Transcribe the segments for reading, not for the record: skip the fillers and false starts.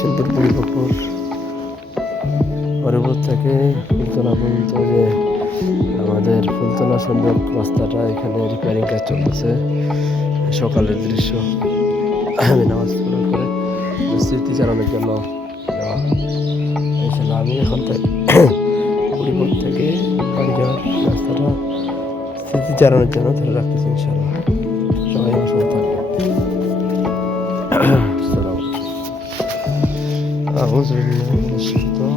কাশিমপুর বুড়িপুকুর হরিপুর থেকে ফুলতলা পর্যন্ত যে আমাদের ফুলতলা সুন্দর রাস্তাটা, এখানে রিপেয়ারিং কাজ চলতেছে। সকালের দৃশ্য, আমি নামাজ পড়ার পরে স্মৃতিচারণের জন্য যাওয়া হয়েছিল। আমি এখন বুড়িপুর থেকে বাড়ি যাওয়ার রাস্তাটা স্মৃতিচারণের জন্য ধরে রাখতেছি। ইনশাল্লাহ সবাই আমার সঙ্গে থাকবে। أعوذ بالله من الشيطان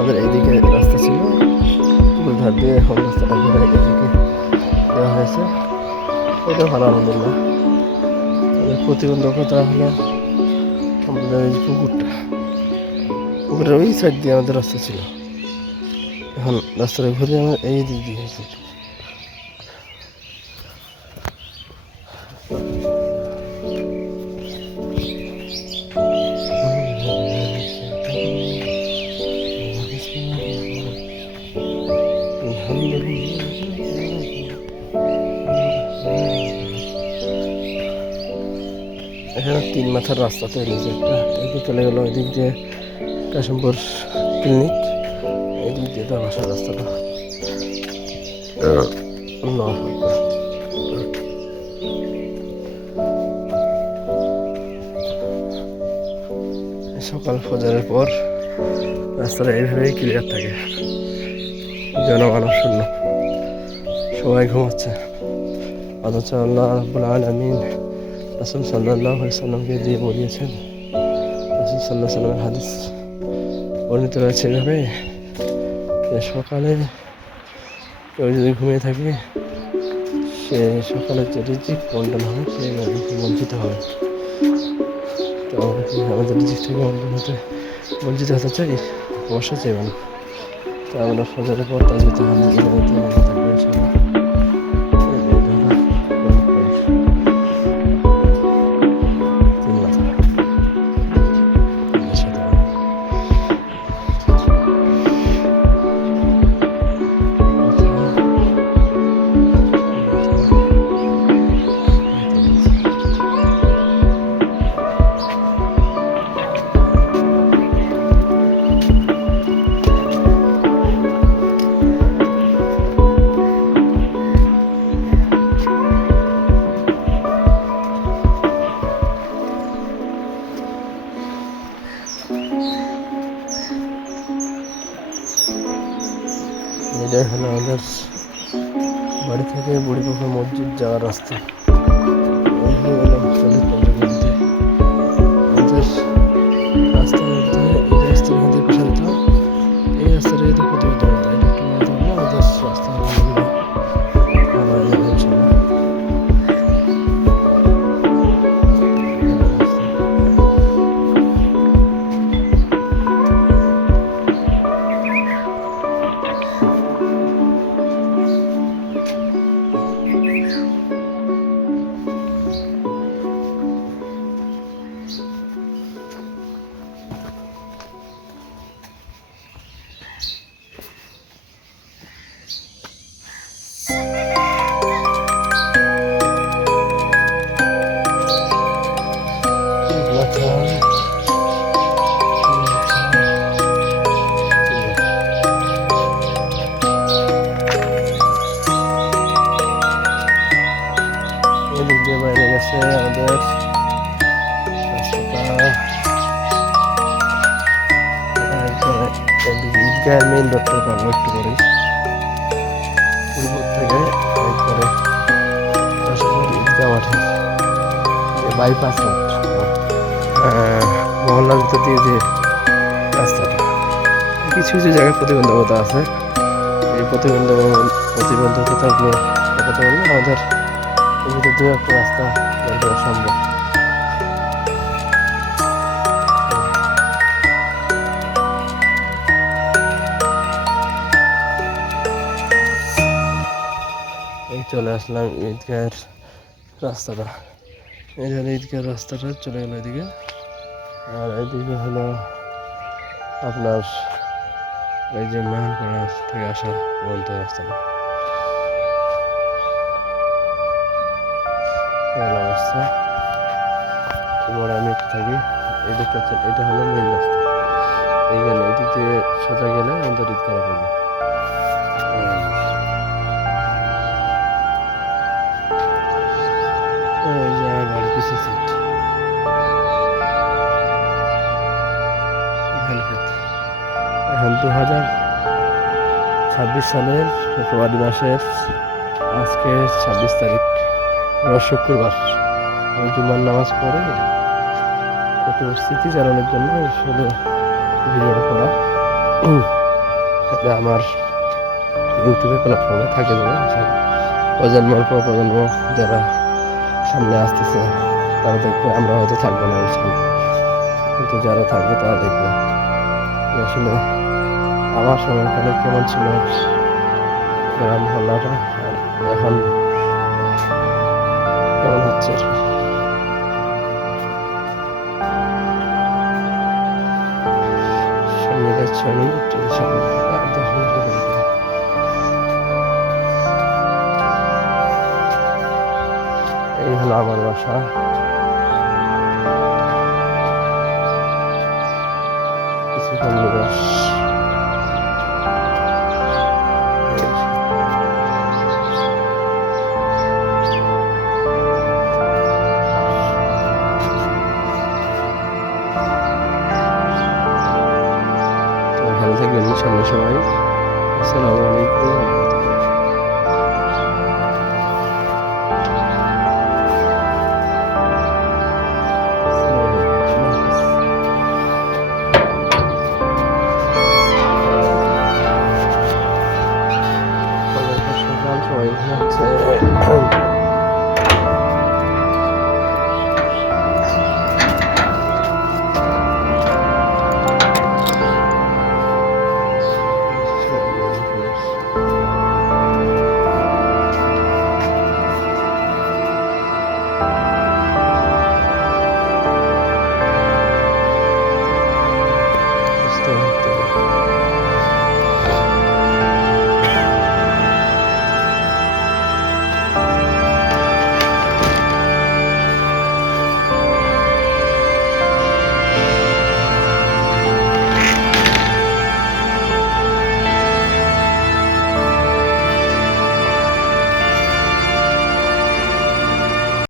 আমাদের এইদিকে রাস্তা ছিল, ধার দিয়ে এখন রাস্তাটা ঘুরে এদিকে দেওয়া হয়েছে। এটা ভালো, আলহামদুলিল্লাহ। প্রতিবন্ধকতা হলো আমাদের এই পুকুরের ওই সাইড দিয়ে আমাদের রাস্তা ছিল। এখন রাস্তাটা ঘুরে আমার এই দিক দিয়ে হয়েছে। এখানে 3 মাথার রাস্তা তৈরি হয়েছে। একটা এদিকে চলে গেল, এদিক দিয়ে কাশিমপুর ক্লিনিক, এদিক দিয়ে তো বাসার রাস্তাটা সকাল ফজরের পর রাস্তাটা এইভাবেই ক্লিয়ার থাকে, জনমানব শূন্য, সবাই ঘুমাচ্ছে। অথচ আল্লাহ রাব্বুল আলামিন রাসূল সাল্লাল্লাহু আলাইহি সাল্লামকে দিয়ে বলিয়েছেন। রাসূল সাল্লাল্লাহু আলাইহি সাল্লামের হাদিস বর্ণিত রয়েছে এভাবে যে সকালে কেউ যদি ঘুমিয়ে থাকে, সে সকালে যে রিজিক বন্টন হয় সে বঞ্চিত হবে। তো আমাদের রিজিক থেকে বঞ্চিত হতে চাই, অবশ্যই চাইব না। তো আমরা ফজরের পর তাজবিদ থাকবে ইনশাআল্লাহ। এটা হলো আমাদের বাড়ি থেকে বুড়িপুকুর মসজিদ যাওয়ার রাস্তা। এদিক দিয়ে বাইরে গেছে আমাদের রাস্তাটা ঈদগাহের মেইন রোডটা পাবো একটু করে পূর্ব থেকে একবারে ঈদগাহ মাঠের বাইপাস রোড মহল্লার ভিতর দিয়ে যে রাস্তাটা কিছু কিছু জায়গায় প্রতিবন্ধকতা আছে। এই প্রতিবন্ধকতাগুলো কথা বললে আমাদের ভিতর দিয়ে একটা রাস্তা বের করা সম্ভব। এই চলে আসলাম ঈদগাহের রাস্তাটা, এই জন্য ঈদগাহের রাস্তাটা চলে গেল এদিকে। আর এদিকে হলো আপনার এই যে মেহনপাড়া থেকে আসা বলতে রাস্তাটা অবস্থা। এবার আমি একটু থাকি এই দেখতে পাচ্ছেন, এটা হলো মেন রাস্তা। এইখানে এদিক দিয়ে সোজা গেলে আমাদের ঈদগাহ পড়বে। এই যে আমার বাড়ির পিছু সেট এখন 2026 সালের ফেব্রুয়ারি মাসের আজকে 26 তারিখ, রোজ শুক্রবার। আমি জুমার নামাজ পড়ে একটু স্মৃতিচারণের জন্য আসলে ভিডিও করা। এটা আমার ইউটিউবে প্ল্যাটফর্মে থাকে যাবে। প্রজন্মের পর প্রজন্ম যারা সামনে আসতেছে তারা দেখবে, আমরা হয়তো থাকবো না কিন্তু যারা থাকবে তারা দেখবে আসলে আমার সময়কালে কেমন ছিল গ্রাম মহল্লাটা আর এখন কেমন হচ্ছে। সামনে যাচ্ছে আমি সামনে এই হলো আমার বাসা। কিছুক্ষণ নিবাস ভালো থাকবেন ইনশাআল্লাহ সবাই। আসসালামু আলাইকুম। সবাই হচ্ছে বুঝতে পারতে